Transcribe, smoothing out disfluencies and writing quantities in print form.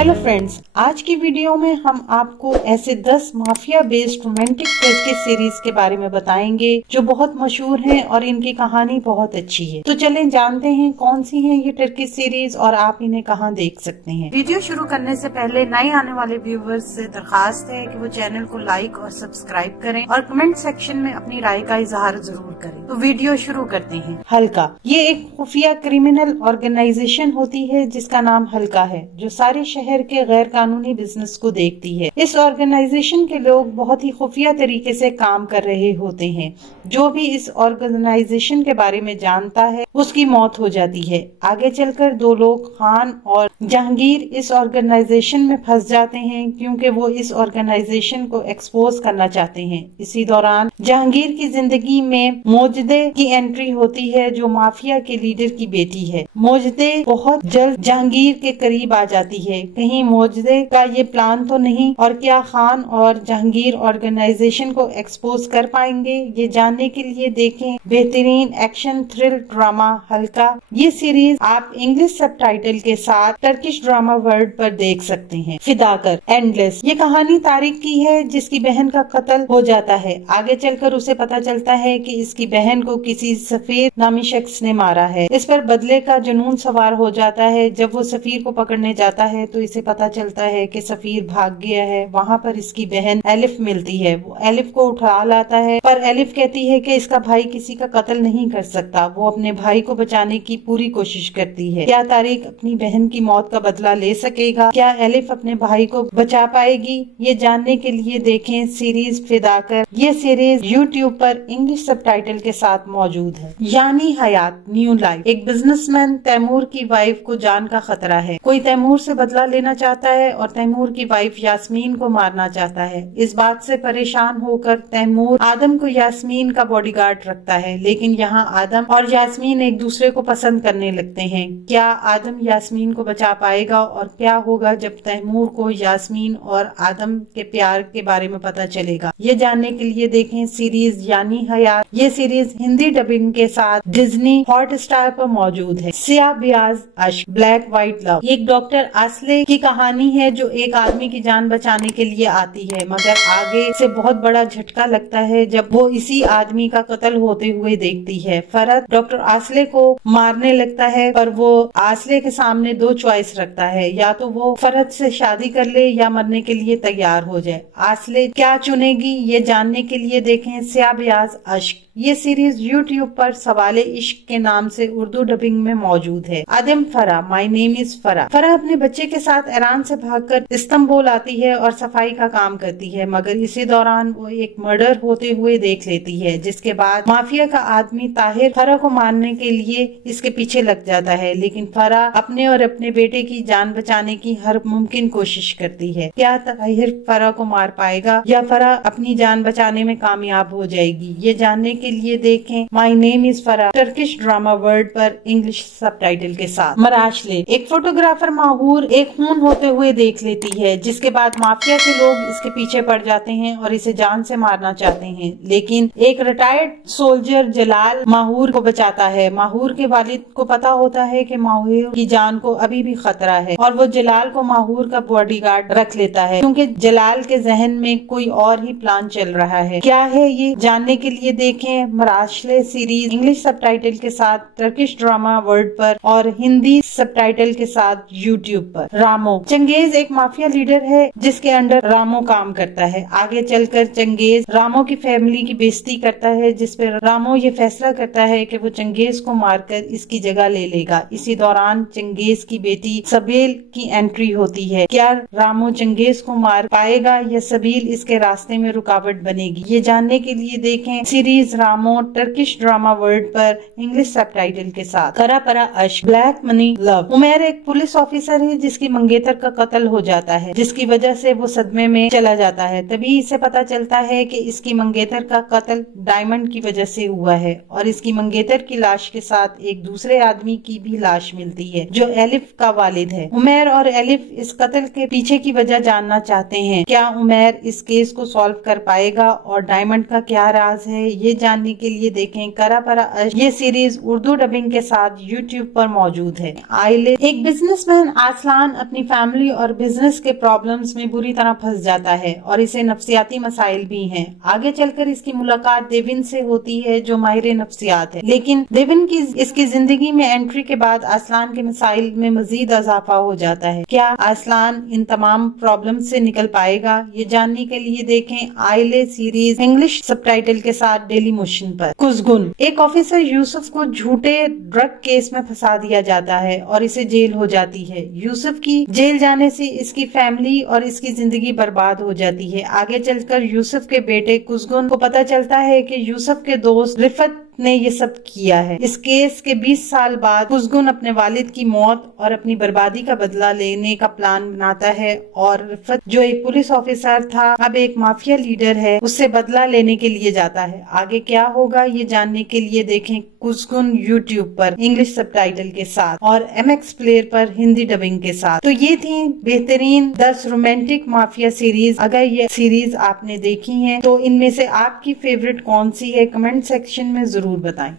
Hello friends, आज की video में हम आपको ऐसे 10 mafia based romantic Turkish series के बारे में बताएंगे जो बहुत मशहूर हैं और इनकी कहानी बहुत अच्छी है। तो चलें जानते हैं कौन सी हैं ये टर्किश सीरीज और आप इन्हें कहां देख सकते हैं। वीडियो शुरू करने से पहले नए आने वाले व्यूवर्स से दरखास्त है कि वो चैनल को लाइक और सब्सक्राइब करें और कमेंट सेक्शन में अपनी राय का इजहार जरूर करें। तो वीडियो शुरू करते हैं। हल्का, ये एक खुफिया क्रिमिनल ऑर्गेनाइजेशन होती है जिसका नाम हल्का है, जो सारे शहर के गैर कानूनी बिजनेस को देखती है। इस ऑर्गेनाइजेशन के लोग बहुत ही खुफिया तरीके से काम कर रहे होते हैं। जो भी इस ऑर्गेनाइजेशन के बारे में जानता है उसकी मौत हो जाती है। आगे चलकर दो लोग, खान और जहांगीर, इस ऑर्गेनाइजेशन में फंस जाते हैं क्योंकि वो इस ऑर्गेनाइजेशन को एक्सपोज करना चाहते हैं। इसी दौरान जहांगीर की जिंदगी में मोजदे की एंट्री होती है, जो माफिया के लीडर की बेटी है। मोजदे बहुत जल्द जहांगीर के करीब आ जाती है। कहीं मोजदे का ये प्लान तो नहीं, और क्या खान और जहांगीर ऑर्गेनाइजेशन को एक्सपोज कर पाएंगे? ये जानने के लिए देखें बेहतरीन एक्शन थ्रिल ड्रामा हल्का। ये सीरीज आप इंग्लिश सबटाइटल के साथ टर्किश ड्रामा वर्ल्ड पर देख सकते हैं। फिदाकर, एंडलेस, ये कहानी तारिक की है जिसकी बहन का कत्ल हो जाता है। आगे चलकर उसे पता चलता है कि इसकी बहन को किसी सफीर नामी शख्स ने मारा है। इस पर बदले का जुनून सवार हो जाता है। जब वो सफीर को पकड़ने जाता है तो इसे पता चलता है कि सफीर भाग गया है। वहाँ पर इसकी बहन एलिफ मिलती है। वो एलिफ को उठा लाता है, पर एलिफ कहती है कि इसका भाई किसी का कत्ल नहीं कर सकता। वो अपने भाई को बचाने की पूरी कोशिश करती है। क्या तारिक अपनी बहन की मौत का बदला ले सकेगा? क्या एलिफ अपने भाई को बचा पाएगी? ये जानने के लिए देखें सीरीज फिदाकर। ये सीरीज यूट्यूब पर इंग्लिश सबटाइटल के साथ मौजूद है। यानी हयात, न्यू लाइफ। एक बिजनेसमैन तैमूर की वाइफ को जान का खतरा है। कोई तैमूर से बदला लेना चाहता है और तैमूर की वाइफ यास्मीन को मारना चाहता है। इस बात से परेशान होकर तैमूर आदम को यास्मीन का बॉडीगार्ड रखता है, लेकिन यहाँ आदम और यास्मीन एक दूसरे को पसंद करने लगते हैं। क्या आदम यास्मीन को बचा पाएगा और क्या होगा जब तैमूर को यास्मीन और आदम के प्यार के बारे में पता चलेगा? ये जानने के लिए देखें सीरीज यानी हयात। ये सीरीज हिंदी डबिंग के साथ डिज्नी हॉटस्टार पर मौजूद है। सिया बियाज अश्क, ब्लैक व्हाइट लव। एक डॉक्टर आसले की कहानी है जो एक आदमी की जान बचाने के लिए आती है, मगर आगे से बहुत बड़ा झटका लगता है जब वो इसी आदमी का कत्ल होते हुए देखती है। फरद डॉक्टर आसले को मारने लगता है, पर वो आसले के सामने दो चॉइस रखता है, या तो वो फरद से शादी कर ले या मरने के लिए तैयार हो जाए। आसले क्या चुनेगी? ये जानने के लिए देखें सिया बियाज अश्क। ये सीरीज यूट्यूब पर सवाले इश्क के नाम से उर्दू डबिंग में मौजूद है। आदम फरा, माई नेम इज फरा। फरा अपने बच्चे के साथ ईरान से भागकर इस्तांबुल आती है और सफाई का काम करती है, मगर इसी दौरान वो एक मर्डर होते हुए देख लेती है, जिसके बाद माफिया का आदमी ताहिर फरा को मारने के लिए इसके पीछे लग जाता है। लेकिन फरा अपने और अपने बेटे की जान बचाने की हर मुमकिन कोशिश करती है। क्या ताहिर फरा को मार पाएगा या फरा अपनी जान बचाने में कामयाब हो जाएगी? ये जानने के लिए देखें माई नेम इज फरा टर्किश ड्रामा वर्ल्ड पर इंग्लिश सबटाइटल के साथ। मराशले, एक फोटोग्राफर माहूर एक खून होते हुए देख लेती है, जिसके बाद माफिया के लोग इसके पीछे पड़ जाते हैं और इसे जान से मारना चाहते हैं, लेकिन एक रिटायर्ड सोल्जर जलाल माहूर को बचाता है। माहूर के वालिद को पता होता है कि माहूर की जान को अभी भी खतरा है और वो जलाल को माहूर का बॉडीगार्ड रख लेता है, क्योंकि जलाल के जहन में कोई और ही प्लान चल रहा है। क्या है ये जानने के लिए देखें मराशले सीरीज इंग्लिश सबटाइटल के साथ टर्किश ड्रामा वर्ल्ड पर और हिंदी सबटाइटल के साथ यूट्यूब पर। रामो, चंगेज एक माफिया लीडर है जिसके अंडर रामो काम करता है। आगे चलकर चंगेज रामो की फैमिली की बेइज्जती करता है, जिस पर रामो ये फैसला करता है कि वो चंगेज को मारकर इसकी जगह ले लेगा। इसी दौरान चंगेज की बेटी सबील की एंट्री होती है। क्या रामो चंगेज को मार पाएगा या सबील इसके रास्ते में रुकावट बनेगी? ये जानने के लिए देखें सीरीज रामो टर्किश ड्रामा वर्ल्ड पर इंग्लिश सबटाइटल के साथ। करा परा अश्क, ब्लैक मनी लव। उमर एक पुलिस ऑफिसर है जिसकी मंगेतर का कत्ल हो जाता है, जिसकी वजह से वो सदमे में चला जाता है। तभी इसे पता चलता है कि इसकी मंगेतर का कत्ल डायमंड की वजह से हुआ है और इसकी मंगेतर की लाश के साथ एक दूसरे आदमी की भी लाश मिलती है जो एलिफ का کا والد ہے۔ عمیر اور ایلف اس قتل کے پیچھے کی وجہ جاننا چاہتے ہیں۔ کیا عمیر اس کیس کو سالو کر پائے گا اور ڈائمنڈ کا کیا راز ہے؟ یہ جاننے کے لیے دیکھیں کرا پرا عشق۔ یہ سیریز اردو ڈبنگ کے ساتھ یوٹیوب پر موجود ہے۔ ایک بزنس مین ارسلان اپنی فیملی اور بزنس کے پرابلمز میں بری طرح پھنس جاتا ہے اور اسے نفسیاتی مسائل بھی ہیں۔ آگے چل کر اس کی ملاقات دیون سے ہوتی ہے جو ماہر نفسیات ہے، لیکن دیون کی اس کی زندگی میں انٹری کے بعد ارسلان کے مسائل میں مزید اضافہ ہو جاتا ہے۔ کیا ارسلان ان تمام پرابلمز سے نکل پائے گا؟ یہ جاننے کے لیے دیکھیں آئلے سیریز انگلش سب ٹائٹل کے ساتھ ڈیلی موشن پر۔ قزغن۔ ایک آفیسر یوسف کو جھوٹے ڈرگ کیس میں پھنسا دیا جاتا ہے اور اسے جیل ہو جاتی ہے۔ یوسف کی جیل جانے سے اس کی فیملی اور اس کی زندگی برباد ہو جاتی ہے۔ آگے چل کر یوسف کے بیٹے قزغن کو پتہ چلتا ہے کہ یوسف کے دوست رفت نے یہ سب کیا ہے۔ اس کیس کے 20 سال بعد قزغن اپنے والد کی موت اور اپنی بربادی کا بدلہ لینے کا پلان بناتا ہے اور رفت جو ایک پولیس آفیسر تھا اب ایک مافیا لیڈر ہے اس سے بدلہ لینے کے لیے جاتا ہے۔ آگے کیا ہوگا یہ جاننے کے لیے دیکھیں قزغن یوٹیوب پر انگلش سب ٹائٹل کے ساتھ اور MX پلیئر پر ہندی ڈبنگ کے ساتھ۔ تو یہ تھی بہترین 10 رومانٹک مافیا سیریز۔ اگر یہ سیریز آپ نے دیکھی ہیں تو ان میں سے آپ کی فیوریٹ کون سی ہے کمنٹ سیکشن میں ضرور بتائیں۔